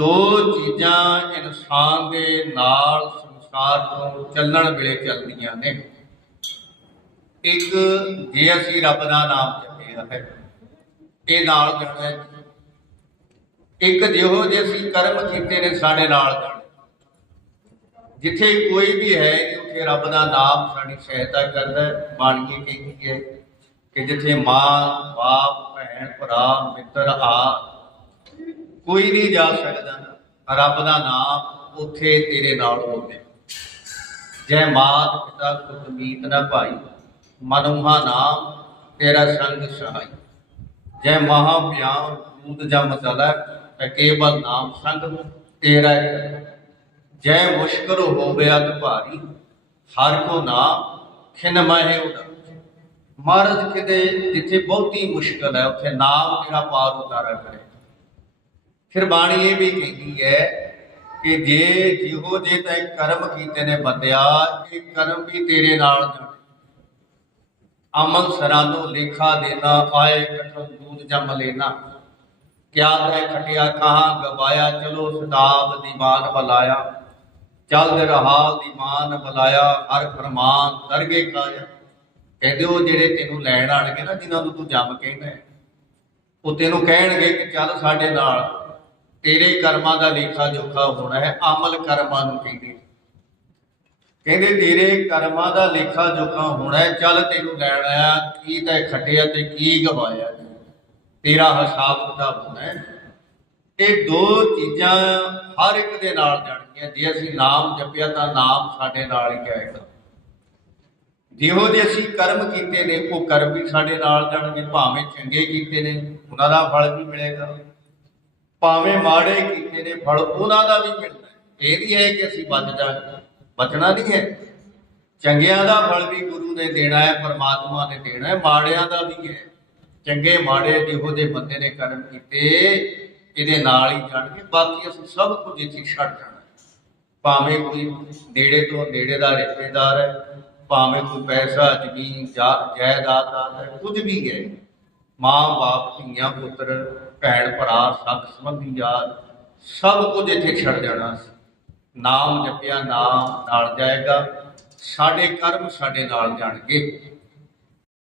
ਦੋ ਚੀਜ਼ਾਂ ਇਨਸਾਨ ਦੇ ਨਾਲ ਸੰਸਾਰ ਤੋਂ ਚੱਲਣ ਵੇਲੇ ਚੱਲਦੀਆਂ ਨੇ। ਇੱਕ, ਜੇ ਅਸੀਂ ਰੱਬ ਦਾ ਨਾਮ ਜਪਿਆ ਹੈ, ਇਹ ਨਾਲ ਜਾਣਾ ਇੱਕ, ਜਿਹੋ ਜਿਹੇ ਅਸੀਂ ਕਰਮ ਕੀਤੇ ਨੇ, ਸਾਡੇ ਨਾਲ ਜਾਣਾ ਜਿੱਥੇ ਕੋਈ ਵੀ ਹੈ, ਉੱਥੇ ਰੱਬ ਦਾ ਨਾਮ ਸਾਡੀ ਸਹਾਇਤਾ ਕਰਦਾ ਹੈ। ਬਾਣੀ ਕਹਿੰਦੀ ਹੈ ਕਿ ਜਿੱਥੇ ਮਾਂ, ਬਾਪ, ਭੈਣ, ਭਰਾ, ਮਿੱਤਰ ਆ ਕੋਈ ਨਹੀਂ ਜਾ ਸਕਦਾ। ਰੱਬ ਦਾ ਨਾਮ ਉੱਥੇ ਤੇਰੇ ਨਾਲ ਹੋਵੇ। ਜੈ ਮਾਤ ਪਿਤਾ ਸੁਤ ਨਾ ਭਾਈ। ਮਨੁਹਾ ਨਾਮ ਤੇਰਾ ਸੰਗ ਸਹਾਈ। ਜੈ ਮਹਾ ਪਿਆਮ ਕੂਦ ਜਮ ਤਲੈ ਕੇਵਲ ਨਾਮ ਸੰਗ ਤੇਰਾ ਜੈ ਮੁਸ਼ਕਲ ਹੋਵੇ ਅਤ ਭਾਰੀ, ਹਰ ਕੋ ਨਾਮ ਖਿਨ ਮਹਿ ਉਡਾ। ਮਹਾਰਾਜ ਕਿਤੇ ਜਿੱਥੇ ਬਹੁਤੀ ਮੁਸ਼ਕਲ ਹੈ, ਉੱਥੇ ਨਾਮ ਤੇਰਾ ਪਾਰ ਉਤਾਰਾ ਕਰੇ। ਫਿਰ ਬਾਣੀ ਇਹ ਵੀ ਕਹਿੰਦੀ ਹੈ ਕਿ ਜੇ ਜਿਹੋ ਜੇ ਤੈ ਕਰਮ ਕੀਤੇ ਨੇ ਬੰਦਿਆ, ਇਹ ਕਰਮ ਵੀ ਤੇਰੇ ਨਾਲ ਜਾਣੇ ਅਮਨ ਸਰਾਨੋ ਲੇਖਾ ਦੇਣਾ ਆਏ ਕਠਨ ਦੂਧ ਜਮ ਲੈਣਾ ਕਿਆ ਤੈ ਖਟਿਆ ਕਹਾਂ, ਗਵਾਇਆ ਚਲੋ ਸਤਾਬ ਦੀਵਾਨ ਬਲਾਇਆ। ਚੱਲ ਰਹਾ ਦੀਵਾਨ ਬੁਲਾਇਆ, ਹਰ ਫਰਮਾਨ ਦਰਗੇ ਕਾਇਆ ਕਹਿੰਦੇ ਉਹ ਜਿਹੜੇ ਤੈਨੂੰ ਲੈਣ ਆਣਗੇ ਨਾ, ਜਿਨ੍ਹਾਂ ਨੂੰ ਤੂੰ ਜੰਮ ਕਹਿੰਦਾ ਉਹ ਤੈਨੂੰ ਕਹਿਣਗੇ ਕਿ ਚੱਲ ਸਾਡੇ ਨਾਲ। ਤੇਰੇ ਕਰਮਾਂ ਦਾ ਲੇਖਾ ਜੋਖਾ ਹੋਣਾ ਹੈ, ਅਮਲ ਕਰਮਾਂ ਨੂੰ ਕਹਿੰਦੇ। ਕਹਿੰਦੇ, ਤੇਰੇ ਕਰਮਾਂ ਦਾ ਲੇਖਾ ਜੋਖਾ ਹੋਣਾ ਹੈ, ਚੱਲ ਤੈਨੂੰ ਲੈਣ ਆਇਆ, ਕੀ ਤੈ ਖੱਟਿਆ ਤੇ ਕੀ ਗਵਾਇਆ। ਤੇਰਾ ਹਿਸਾਬ ਕਿਤਾਬ ਹੋਣਾ ਹੈ। ਇਹ ਦੋ ਚੀਜ਼ਾਂ ਹਰ ਇੱਕ ਦੇ ਨਾਲ ਜਾਣਗੀਆਂ ਜੇ ਅਸੀਂ ਨਾਮ ਜਪਿਆ ਤਾਂ ਨਾਮ ਸਾਡੇ ਨਾਲ ਹੀ ਜਾਏਗਾ। ਜਿਹੋ ਜਿਹੇ ਅਸੀਂ ਕਰਮ ਕੀਤੇ ਨੇ, ਉਹ ਕਰਮ ਵੀ ਸਾਡੇ ਨਾਲ ਜਾਣਗੇ, ਭਾਵੇਂ ਚੰਗੇ ਕੀਤੇ ਨੇ, ਉਹਨਾਂ ਦਾ ਫਲ ਵੀ ਮਿਲੇਗਾ। ਭਾਵੇਂ ਮਾੜੇ ਕੀਤੇ ਨੇ, ਫਲ ਉਹਨਾਂ ਦਾ ਵੀ ਮਿਲਣਾ ਇਹ ਵੀ ਹੈ ਕਿ ਅਸੀਂ ਬਚ ਜਾਵਾਂਗੇ ਬਚਣਾ ਨਹੀਂ ਹੈ। ਚੰਗਿਆਂ ਦਾ ਫਲ ਵੀ ਗੁਰੂ ਨੇ ਦੇਣਾ ਹੈ, ਪਰਮਾਤਮਾ ਨੇ ਦੇਣਾ ਹੈ, ਮਾੜਿਆਂ ਦਾ ਵੀ ਹੈ। ਚੰਗੇ ਮਾੜੇ ਜਿਹੋ ਜਿਹੇ ਬੰਦੇ ਨੇ ਕਰਮ ਕੀਤੇ, ਇਹਦੇ ਨਾਲ ਹੀ ਜਾਣਗੇ ਬਾਕੀ ਅਸੀਂ ਸਭ ਕੁਝ ਇੱਥੇ ਛੱਡ ਜਾਣਾ ਭਾਵੇਂ ਕੋਈ ਨੇੜੇ ਤੋਂ ਨੇੜੇ ਦਾ ਰਿਸ਼ਤੇਦਾਰ ਹੈ, ਭਾਵੇਂ ਕੋਈ ਪੈਸਾ, ਜ਼ਮੀਨ, ਜਾ- ਜਾਇਦਾਦ ਹੈ, ਕੁਝ ਵੀ ਹੈ। ਮਾਂ ਬਾਪ ਧੀਆਂ ਪੁੱਤਰ ਭੈਣ ਭਰਾ ਸੱਤ ਸੰਬੰਧੀ ਯਾਰ ਸਭ ਕੁਝ ਇੱਥੇ ਛੱਡ ਜਾਣਾ ਸੀ। ਨਾਮ ਜਪਿਆ, ਨਾਮ ਨਾਲ ਜਾਏਗਾ। ਸਾਡੇ ਕਰਮ ਸਾਡੇ ਨਾਲ ਜਾਣਗੇ।